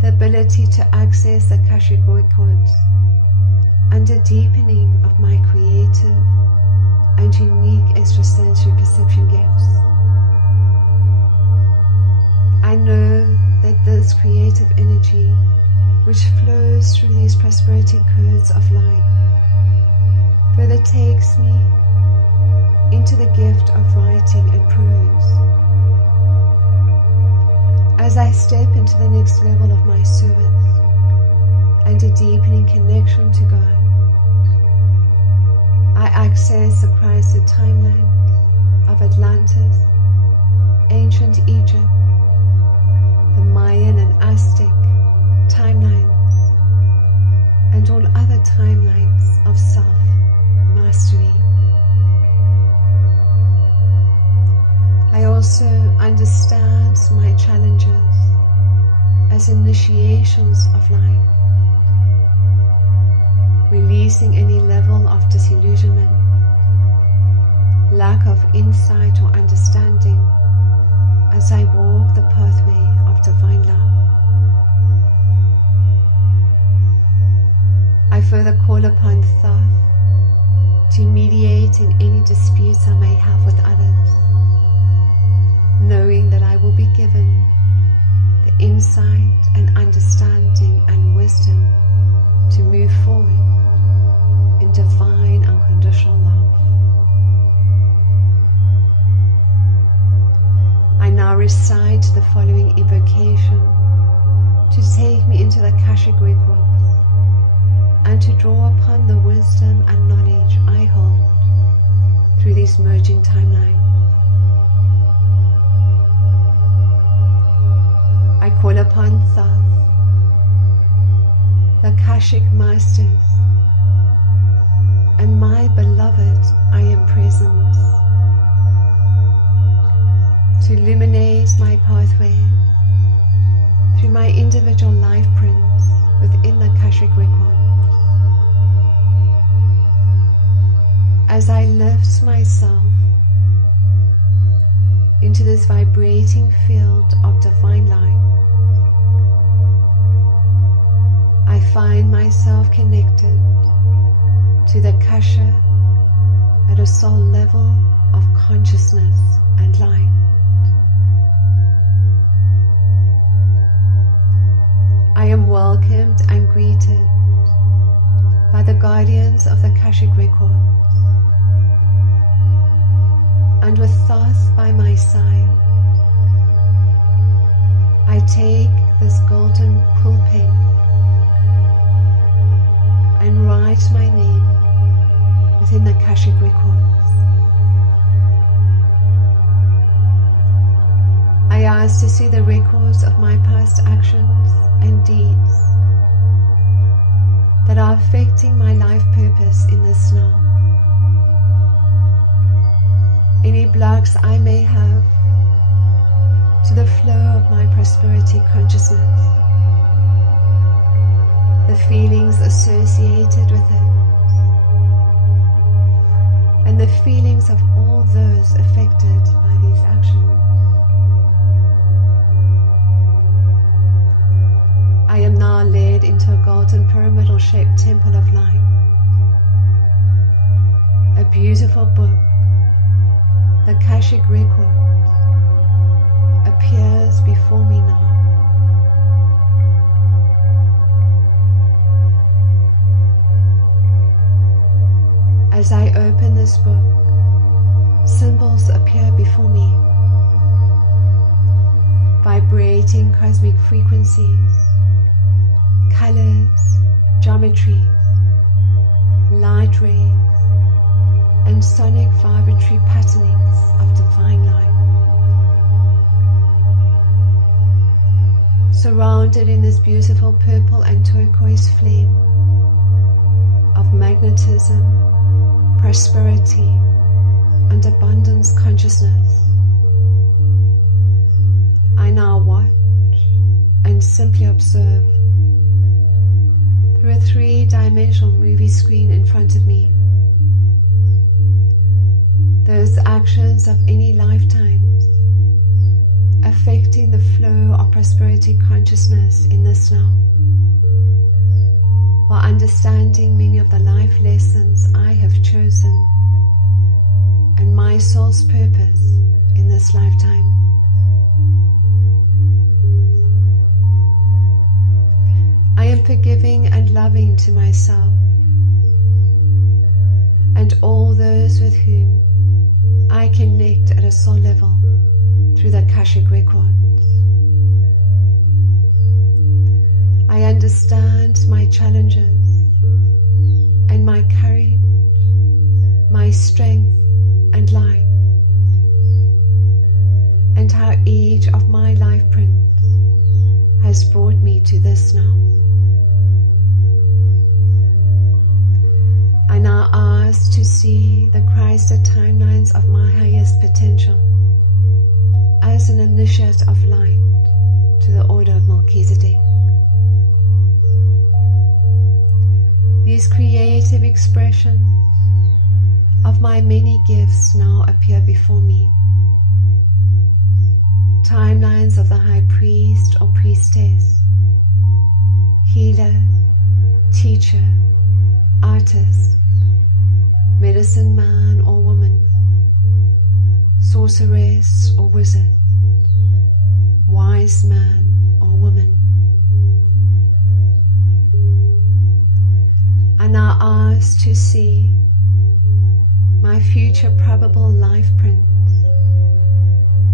the ability to access the Akashic records, and a deepening of my creative and unique extrasensory perception gifts. I know that this creative energy which flows through these prosperity codes of light further takes me into the gift of writing and prose. As I step into the next level of my service and a deepening connection to God, I access the Christed timeline of Atlantis, ancient Egypt, the Mayan and Aztec timelines, and all other timelines of self-mastery. I also understand my challenges as initiations of life, releasing any level of disillusionment, lack of insight or understanding as I walk the pathway of divine love. I further call upon Thoth to mediate in any disputes I may have with others, knowing that I will be given the insight and understanding and wisdom to move forward in divine unconditional love. I now recite the following invocation to take me into the Akashic records and to draw upon the wisdom and knowledge I hold through these merging timelines. I call upon Thoth, the Akashic Masters, and my beloved I am present to illuminate my pathway through my individual life prints within the Akashic record. As I lift myself into this vibrating field of divine light, I find myself connected to the Akasha at a soul level of consciousness and light. I am welcomed and greeted by the guardians of the Akashic records, and with Thoth by my side, I take this golden quill pen and write my name within the Akashic records. I ask to see the records of my past actions and deeds that are affecting my life purpose in this now. Any blocks I may have to the flow of my prosperity consciousness, the feelings associated with it, and the feelings of all those affected by these actions. I am now led into a golden pyramidal shaped temple of light. A beautiful book, the Akashic record, appears before me now. As I open this book, symbols appear before me, vibrating cosmic frequencies, colors, geometries, light rays, and sonic vibratory patternings of divine light. Surrounded in this beautiful purple and turquoise flame of magnetism, prosperity, and abundance consciousness, I now watch and simply observe through a 3-dimensional movie screen in front of me those actions of any lifetimes affecting the flow of prosperity consciousness in this now, while understanding many of the life lessons I have chosen and my soul's purpose in this lifetime. I am forgiving and loving to myself and all those with whom I connect at a soul level through the Akashic records. I understand my challenges and my courage, my strength and light, and how each of my life prints has brought me to this now. I now ask to see the Christed timelines of my highest potential as an initiate of light to the order of Melchizedek. These creative expressions of my many gifts now appear before me. Timelines of the high priest or priestess, healer, teacher, artist, medicine man or woman, sorceress or wizard, wise man or woman. I now ask to see my future probable life print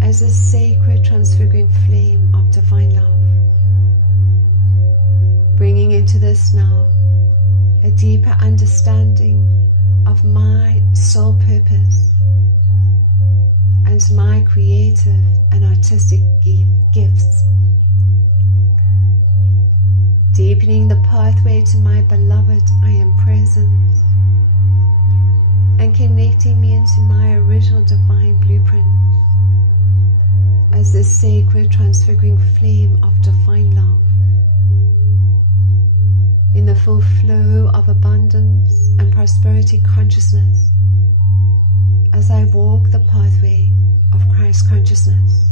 as a sacred transfiguring flame of divine love, bringing into this now a deeper understanding of my soul purpose and my creative and artistic gifts, deepening the pathway to my beloved I am present, and connecting me into my original divine blueprint as the sacred transfiguring flame of divine love, in the full flow of abundance and prosperity consciousness as I walk the pathway of Christ consciousness.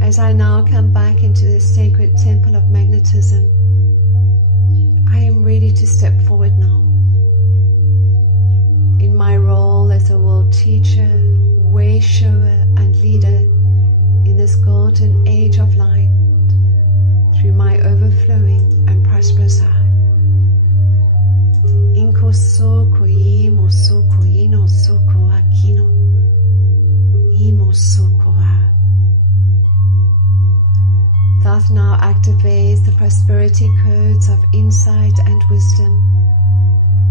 As I now come back into the sacred temple of magnetism, I am ready to step forward now in my role as a world teacher, way shower and leader in this golden age of light through my overflowing and prosperous heart. Inko soko imo soko ino soko akino imo soko a. Thus now activates the prosperity codes of insight and wisdom,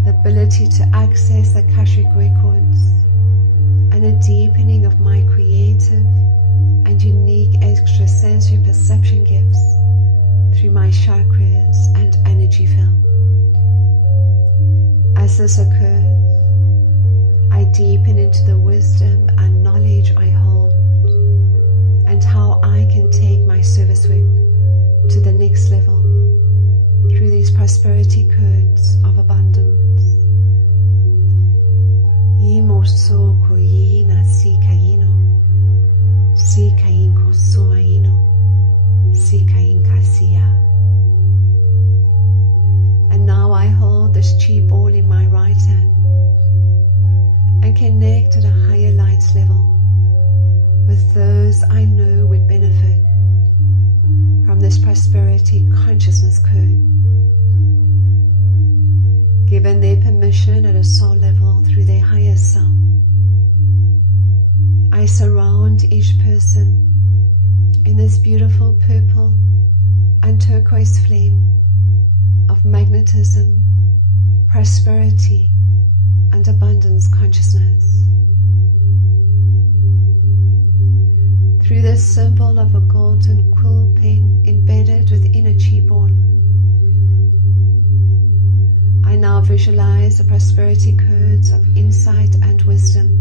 the ability to access the Akashic records, and a deepening of my creative and unique extrasensory perception gifts through my chakras and energy field. As this occurs, I deepen into the wisdom and knowledge I hold, and how I can take my service work to the next level through these prosperity codes of abundance. Imo so koina sikaino, sikain kosoaino, sikain kasia. And now I hold this chi ball in my right hand and connect at a higher light level with those I know would benefit from this prosperity consciousness code, given their permission at a soul level through their higher self. I surround each person in this beautiful purple and turquoise flame of magnetism, prosperity, and abundance consciousness. Through this symbol of a golden quill pen embedded within a chi ball, I now visualize the prosperity codes of insight and wisdom,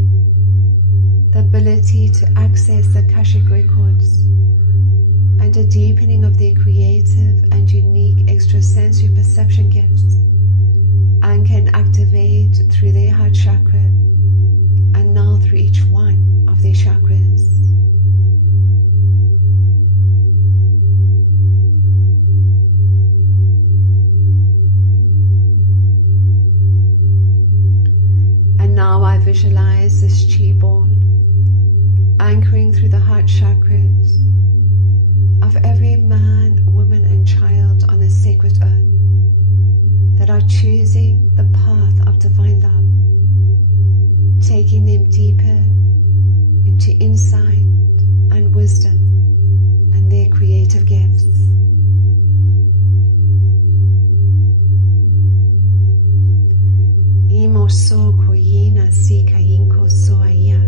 the ability to access the Akashic records, and a deepening of their creative and unique extrasensory perception gifts, and can activate through their heart chakra and now through each one of their chakras. And now I visualize this chi ball anchoring through the heart chakras of every man, woman and child on this sacred earth that are choosing the path of divine love, taking them deeper into insight and wisdom and their creative gifts. Imo so koina si kainko so aya.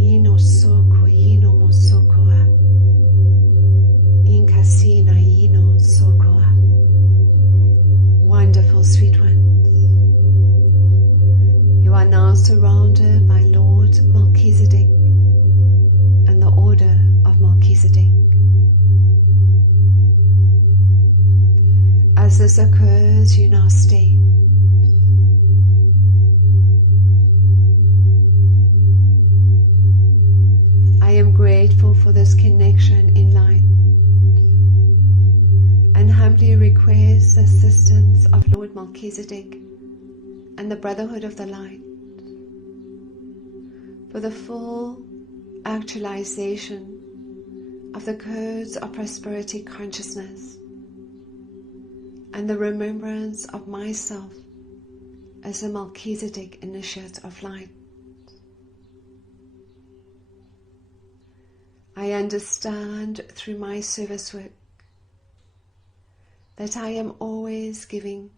Ino so koino mo so koa. Inkasina ino so koa. Wonderful sweet ones. You are now surrounded by Lord Melchizedek and the Order of Melchizedek. As this occurs, you now state, I am grateful for this connection in light and humbly request the assistance of Lord Melchizedek and the Brotherhood of the Light for the full actualization of the codes of prosperity consciousness and the remembrance of myself as a Melchizedek initiate of light. I understand through my service work that I am always giving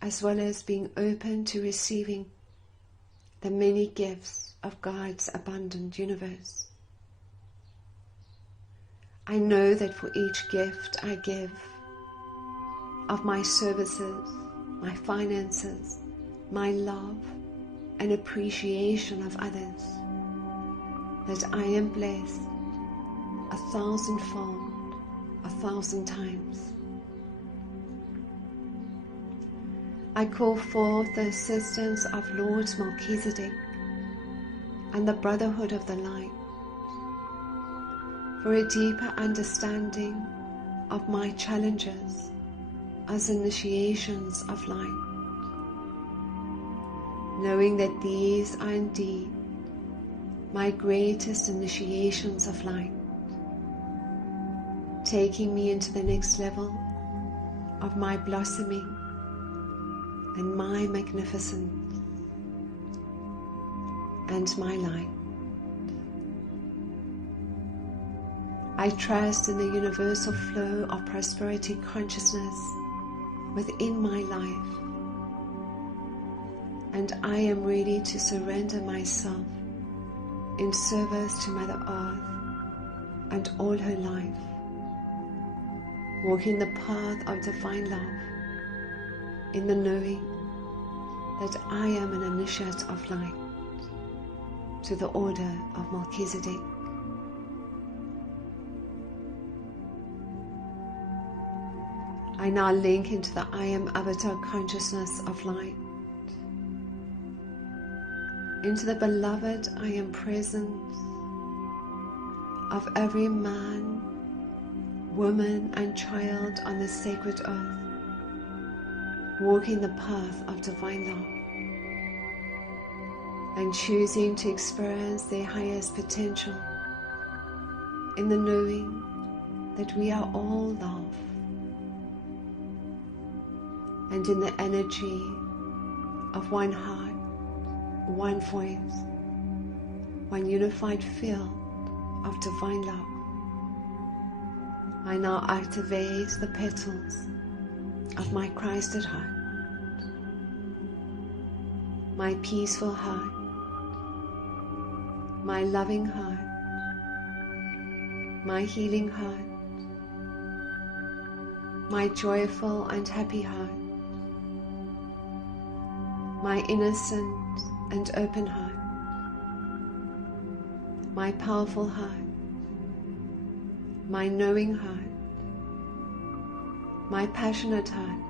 as well as being open to receiving the many gifts of God's abundant universe. I know that for each gift I give of my services, my finances, my love and appreciation of others, that I am blessed 1,000-fold, 1,000 times. I call forth the assistance of Lord Melchizedek and the Brotherhood of the Light for a deeper understanding of my challenges as initiations of light, knowing that these are indeed my greatest initiations of light, taking me into the next level of my blossoming and my magnificence and my light. I trust in the universal flow of prosperity consciousness within my life, and I am ready to surrender myself in service to Mother Earth and all her life, walking the path of divine love in the knowing that I am an initiate of light to the order of Melchizedek. I now link into the I am avatar consciousness of light, into the beloved I am presence of every man, woman and child on the sacred earth, walking the path of divine love and choosing to experience their highest potential in the knowing that we are all love, and in the energy of one heart, one voice, one unified field of divine love. I now activate the petals of my Christed heart, my peaceful heart, my loving heart, my healing heart, my joyful and happy heart, my innocent and open heart, my powerful heart, my knowing heart, my passionate heart,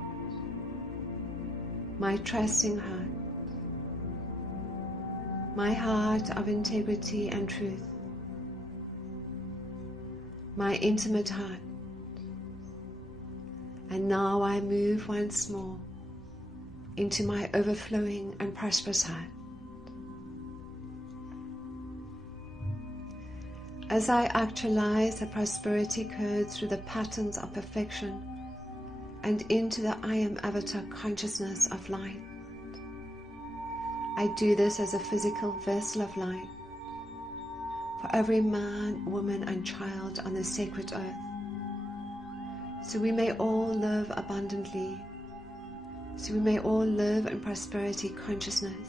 my trusting heart, my heart of integrity and truth, my intimate heart. And now I move once more into my overflowing and prosperous heart. As I actualize the prosperity code through the patterns of perfection and into the I am avatar consciousness of light, I do this as a physical vessel of light for every man, woman and child on the sacred earth, so we may all live abundantly, so we may all live in prosperity consciousness,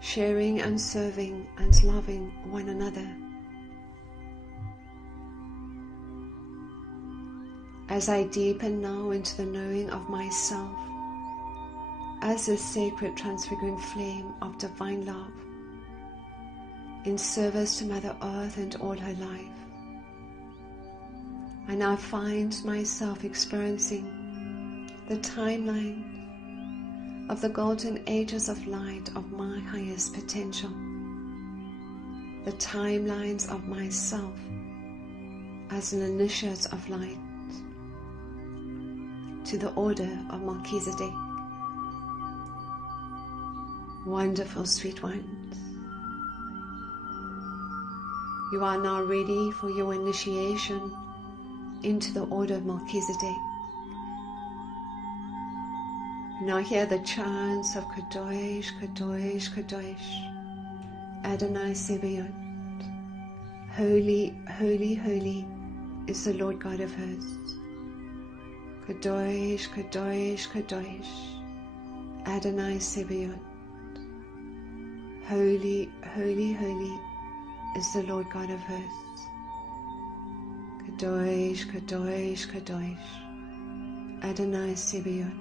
sharing and serving and loving one another. As I deepen now into the knowing of myself as a sacred transfiguring flame of divine love in service to Mother Earth and all her life, I now find myself experiencing the timeline of the golden ages of light of my highest potential, the timelines of myself as an initiate of light to the order of Melchizedek. Wonderful sweet ones, you are now ready for your initiation into the order of Melchizedek. Now hear the chants of Kadosh, Kadosh, Kadosh, Adonai Sebaot. Holy, holy, holy is the Lord God of hosts. Kadosh, Kadosh, Kadosh, Adonai Sebaot. Holy, holy, holy is the Lord God of hosts. Kadosh, Kadosh, Kadosh, Adonai Sebaot.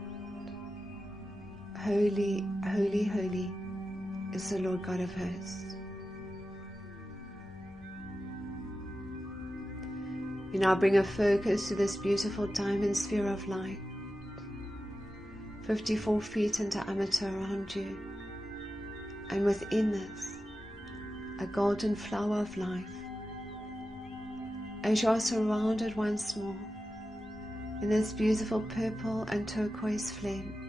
Holy, holy, holy is the Lord God of hosts. You now bring a focus to this beautiful diamond sphere of light, 54 feet in diameter around you, and within this, a golden flower of life. As you are surrounded once more in this beautiful purple and turquoise flame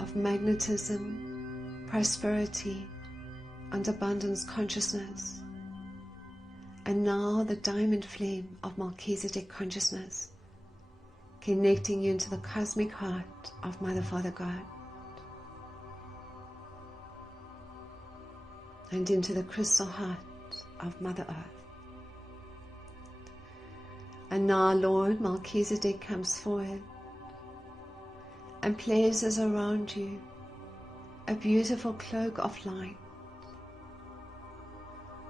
of magnetism, prosperity, and abundance consciousness, and now the diamond flame of Melchizedek consciousness, connecting you into the cosmic heart of Mother, Father, God, and into the crystal heart of Mother Earth. And now Lord Melchizedek comes forward and places around you a beautiful cloak of light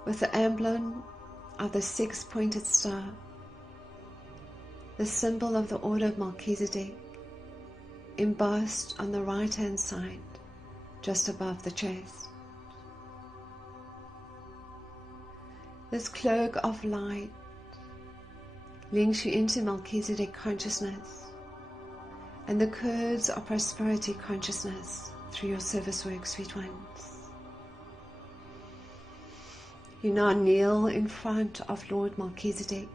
with the emblem of the six-pointed star, the symbol of the order of Melchizedek, embossed on the right-hand side, just above the chest. This cloak of light links you into Melchizedek consciousness and the codes of prosperity consciousness through your service work, sweet ones. You now kneel in front of Lord Melchizedek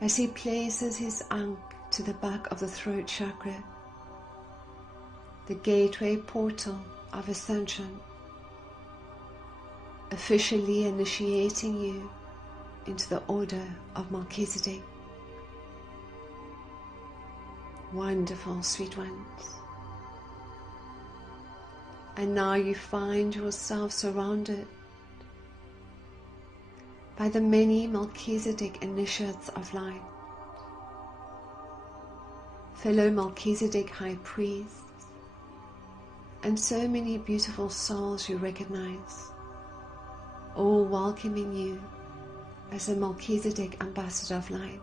as he places his ankh to the back of the throat chakra, the gateway portal of ascension, officially initiating you into the order of Melchizedek. Wonderful sweet ones. And now you find yourself surrounded by the many Melchizedek initiates of light, fellow Melchizedek high priests, and so many beautiful souls you recognize, all welcoming you as a Melchizedek ambassador of light.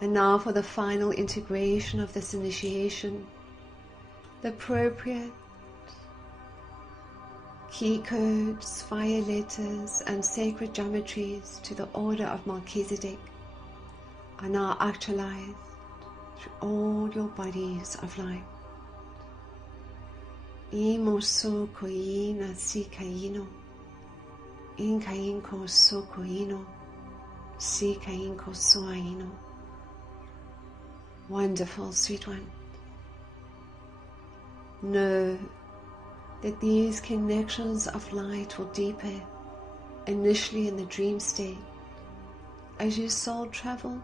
And now for the final integration of this initiation, the appropriate key codes, fire letters, and sacred geometries to the order of Melchizedek are now actualized through all your bodies of light. Imo so koina si kaino, in kainko so koino, si kainko so aino. Wonderful, sweet one. Know that these connections of light will deepen initially in the dream state as your soul travel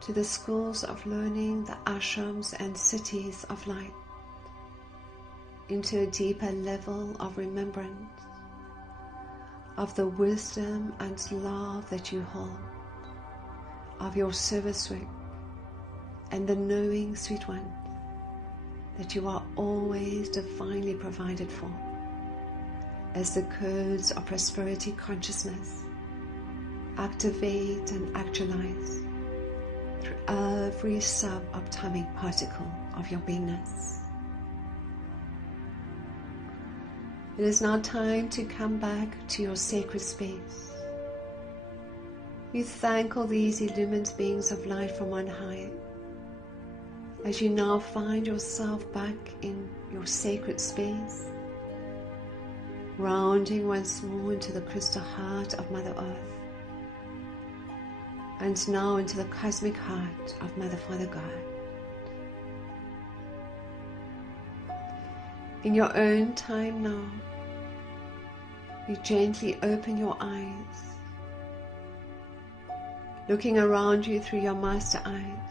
to the schools of learning, the ashrams and cities of light, into a deeper level of remembrance of the wisdom and love that you hold, of your service work, and the knowing, sweet one, that you are always divinely provided for, as the codes of prosperity consciousness activate and actualize through every subatomic particle of your beingness. It is now time to come back to your sacred space. We thank all these illumined beings of light from on high. As you now find yourself back in your sacred space, rounding once more into the crystal heart of Mother Earth, and now into the cosmic heart of Mother Father God. In your own time now, you gently open your eyes, looking around you through your master eyes,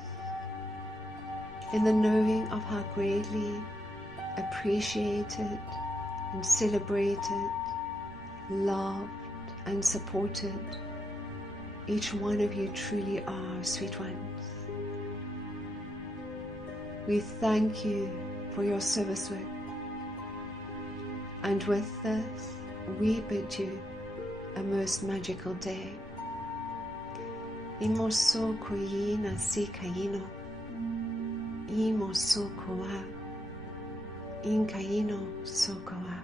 in the knowing of how greatly appreciated and celebrated, loved and supported each one of you truly are, sweet ones. We thank you for your service work, and with this we bid you a most magical day. Imo so koina si kaino, imo so koa, in kaino so koa.